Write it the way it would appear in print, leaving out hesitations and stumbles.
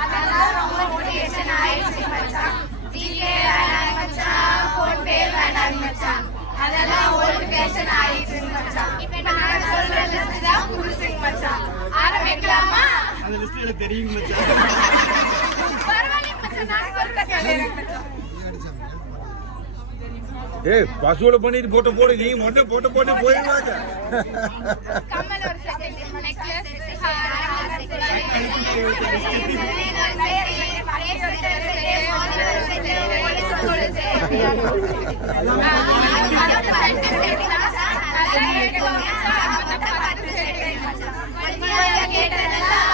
அதெல்லாம் ரொம்ப மோட்டிவேஷன் ஆயிடுச்சு மச்சான். ஜிகே வேணாம் மச்சான், போன் பே வேணாம் மச்சான். அதெல்லாம் ஓல்ட் ஃபேஷன் ஆயிடுச்சு மச்சான். இப்போ நான் சொல்ற லிஸ்ட் தான் புதுசுங்க மச்சான். ஆரம்பிக்கலாமா? அந்த லிஸ்ட் எனக்கு தெரியும் மச்சான். பரவாயில்லை மச்சான், நான் சொல்ற சொல்றேன் மச்சான். ஏய் பாஸ்வேர்ட் பண்ணிட்டு போட்டோ போடு, நீ மட்டும் போட்டோ போட்டு போயிடுவாங்க. கமல் ஒரு செகண்ட் நெக்லஸ் கேட்டதெல்லாம்